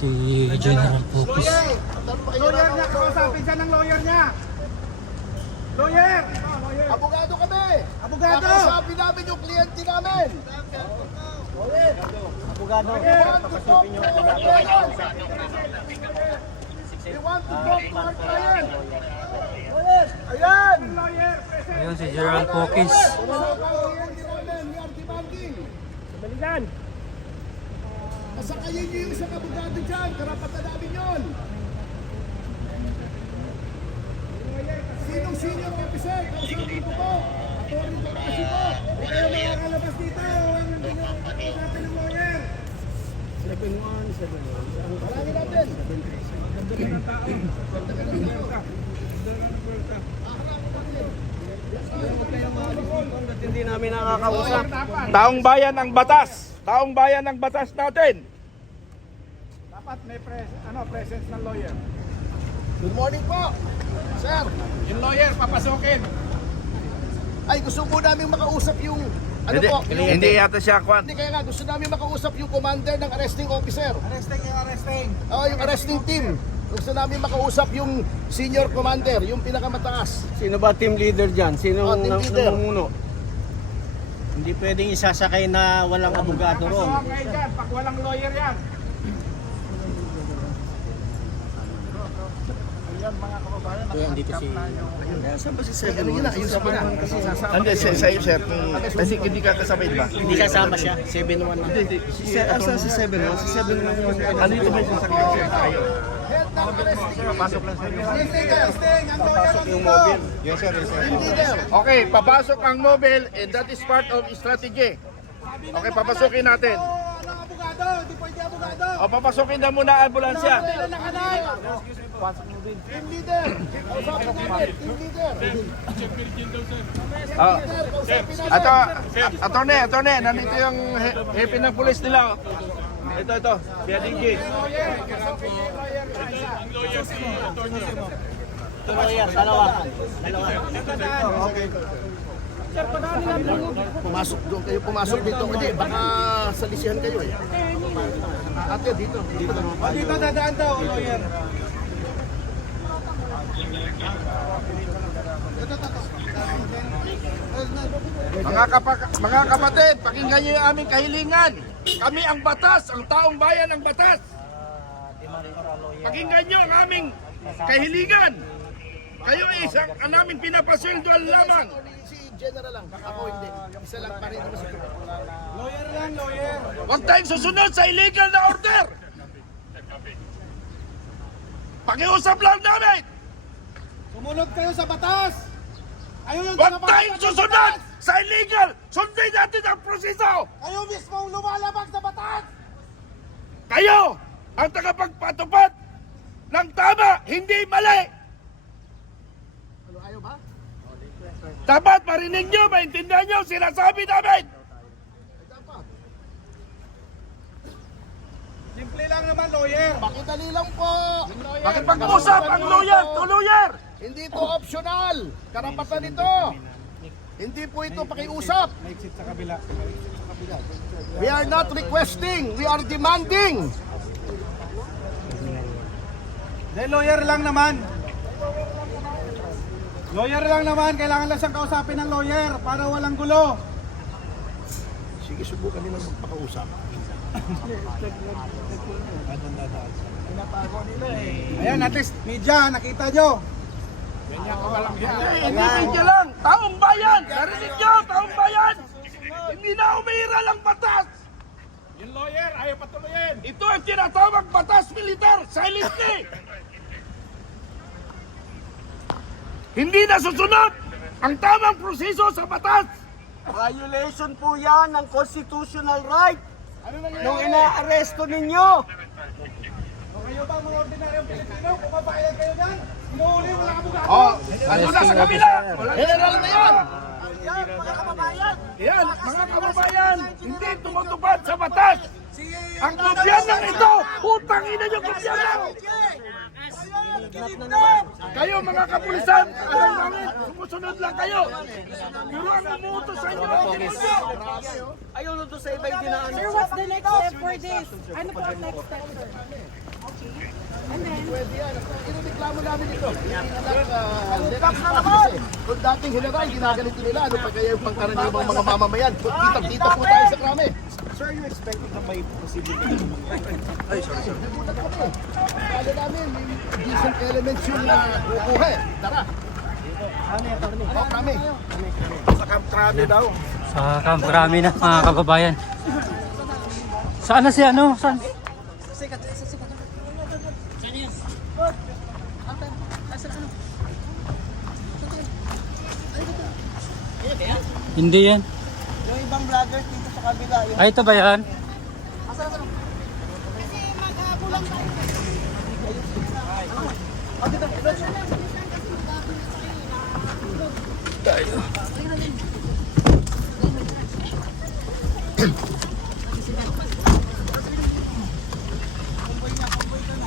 si General Focus. Lawyer niya, kausapin siya ng lawyer niya. Lawyer! Abogado kami! Abogado! Kakausapin namin yung kliyente namin! Abogado, papasukin nyo. We want to talk to our client! Ayan! Lawyer, present! Ayun si General Focus. Kliyente namin, we are demanding! Balikan! Masakayin niyo yung isang abogado dyan, karapatan namin yun! Sinong senior officer? Kausapin ko po! Attorney Tomasio po! Huwag kayo makakalabas dito! Huwag nang kausapin ng lawyer! 7171. Halangin natin! Hindi namin nakakausap. Taong bayan ang batas! Taong bayan ang batas natin! Dapat may presence ng lawyer. Good morning po! Sir! Yung lawyer, papasukin! Ay, gusto po namin makausap yung... Ano Hindi, po? hindi yata siya kwan. Hindi, kaya nga gusto namin makausap yung commander ng arresting officer. Arresting! Yung arresting team. Gusto namin makausap yung senior commander, yung pinakamataas. Sino ba team leader dyan? Sino team leader. namumuno? Hindi pwedeng isasakay na walang abogado ron. Papasukan kayo dyan, pag walang lawyer yan. Dito si... Saan ba si Seven? Yun na, ayusin ko na. Hindi, sa'yo sir, kasi hindi ka kasabay ba? Hindi kasama siya. 7-1 na. Asan si Seven? Si Seven lang yung... Ano ito ba yung sasakyan sir? Tayo. Papasok lang sir. Papasok Yung mobile. Yes sir, yes sir. leader. Okay, papasok ang mobile and that is part of strategy. Okay, papasukin natin. Anong abogado? Hindi pwede abogado. O, papasukin na muna ang ambulansya. Kailan nakanay? Team leader. Kausapin namin. Team leader. Attorney, nandito yung hepe ng pulis nila. Ito, si ADG. Ito lawyer, dalawa. Pumasok doon kayo, pumasok dito. Hindi, baka salisihan kayo eh. Ate, dito. Dito. Dito dadaan daw, lawyer. Mga kapatid, pakinggan niyo yung aming kahilingan. Kami ang batas, ang taong bayan ang batas. Pakinggan niyo ang aming kahilingan. Kayo isang namin pinapasweldoan lamang. Si General lang. Ako hindi. Isa lang pa rin. Lawyer lang, lawyer. Huwag tayong susunod sa illegal na order. Pakiusap lang namin. Sumunod kayo sa batas. Ayaw yung Huwag tayong susunod sa illegal. Sundin natin ang proseso. Kayo mismo ang lumalabag sa batas. Kayo ang tagapagpatupad ng tama, hindi mali. Ano, ayaw ba? Dapat marinig nyo, maintindihan nyo, sinasabi namin. Simple lang naman, lawyer. Pakidali lang po. Bakit pag-usap ang lawyer to lawyer? Hindi po optional. Karapatan ito. Hindi po ito pakiusap. We are not requesting. We are demanding. Lawyer lang naman. Lawyer lang naman. Kailangan lang siyang kausapin ng lawyer para walang gulo. Sige, subukan nila magpakausap. Ayan, at least media, nakita nyo. Hindi media lang, taong bayan. Narinig nyo, taong bayan. Hindi na umiiral ang batas. Yung lawyer, ayaw patuloyin. Ito ang tinatawag batas militar, silently. Hindi na susunod ang tamang proseso sa batas. Violation po yan ng constitutional right. Ano nangyayari? Nung inaaresto ninyo. Kayo ba mga ordinaryong Pilipino? Pumabayad kayo dyan? Inuuli mo lang abogado? Oh, ano na sa kabila? General na yan. Yan, mga kababayan, hindi tumutupad sa batas. Ang gobyernong ito, putang ina yung gobyerno. Kayo mga kapulisan, alam namin, sumusunod lang kayo. Pero ang umuutos sa inyo, demonyo. Ayaw na doon sa iba yung dinaan. Sir, what's the next step for this? Ano po ang next step, sir? reklamo namin dito. Utang na naman! Kung dating general, ginaganito nila, ano pa kaya yung pangkaraniwang mga mamamayan? Kung kita-kita po tayo sa krami. Sir, are you expecting na may posibility ng Nagulat kami. Kala namin, may decent elements yung kukuha eh. Tara. Oh, krami. Sa Camp Crame daw. Sa Camp Crame na mga kababayan. Saan na si ano? Saan? Hindi yan. Yung ibang vlogger dito sa kabila, yung Ay, ito ba yan?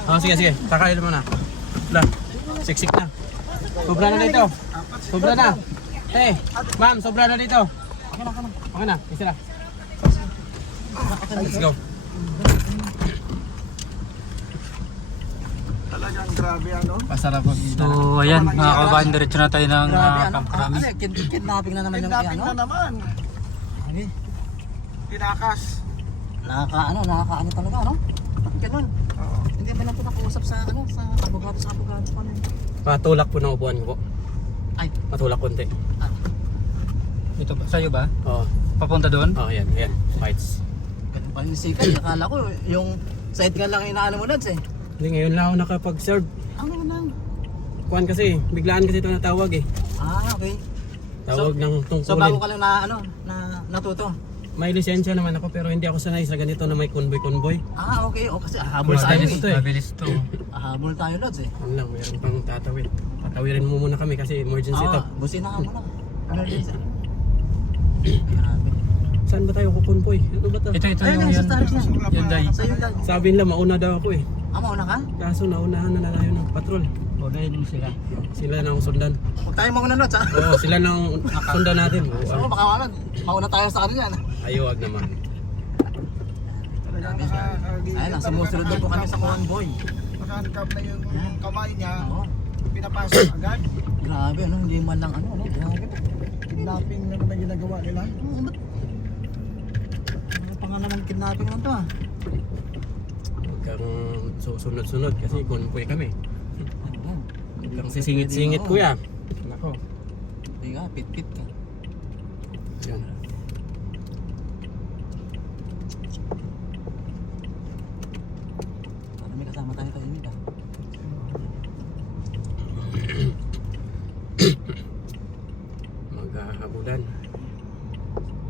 Oh, sige, sige. Sakain mo na. Lah, siksik na. Sobra na dito. Sobra na. Hey, ma'am, sobra na dito. Okay na, isa na. Let's go. Talagang grabe ano. Pasarap mo. So, ayan mga kababayan, diretso na tayo ng Camp Crame. kidnapping na naman yung Kidnapping ano. na naman. Tinakas. Nakakaano talaga, no? Bakit ganun? Hindi ba natin nakuusap sa ano, sa abogado pa na. Patulak po ng upuan ko po. Ay, Patulak konti. Ito ba? Sa'yo ba? Oo. Papunta doon? Oh, yan, yan. Fights. ganun pa yung sikat. Akala ko yung side gun lang inaano mo lads eh. Hindi, ngayon lang ako nakapag-serve. Ano naman? Kuhan kasi, biglaan kasi ito natawag eh. Okay. Tawag ng So tungkulin. bago ka lang natuto. May lisensya naman ako pero hindi ako sanay sa ganito na may convoy-convoy. Okay. O kasi habol tayo Mabilis to eh. eh. Mabilis to. Habol tayo lads eh. Ano lang, mayroon pang tatawid. Patawirin mo muna kami kasi emergency to. Busina ka muna. Emergency. Grabe. Saan ba tayo kukonvoy? Ano ba to? Ito Ayun yung yan, yan. sa tarik yan. Yan, Day. Sa yun lang. Sabi nila mauna daw ako eh. Mauna ka? Kaso naunahan na nalayo ng patrol. O, dahil mo sila. Sila na ang sundan. Huwag tayo mauna lods ha. Oo, sila na ang sundan natin. So baka mauna tayo sa kanila. Ayuwag naman. Ayun lang, sumusunod na po kami sa convoy. Nakahandcuff na yung kamay niya. Oo. Pinapasok agad. Grabe, hindi man lang grabe. Kidnapping naman na ginagawa nila. Ano pa nga naman kidnapping lang to Huwag kang susunod-sunod kasi convoy kami. Huwag kang sisingit-singit kuya. Nako. Hindi ka, pit-pit ka. Yan. Sana may kasama tayo kayo nila. Maghahabulan.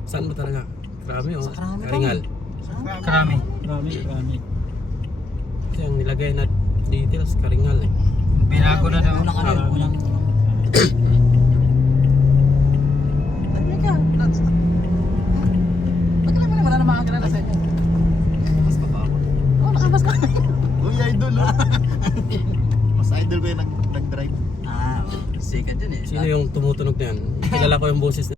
Saan ba talaga? Krame o? Sa Krame ba? Karingal. Crame. Crame. Kasi ang nilagay na details, karingal eh. Binago na daw. Unang Dami ka, lads. Ba't naman wala na makakilala sa inyo? Mas pa ako. Nakabas ka. Uy, idol oh. Mas idol ko yung nag-drive. Sikat yun eh. Sino yung tumutunog na yan? Kilala ko yung boses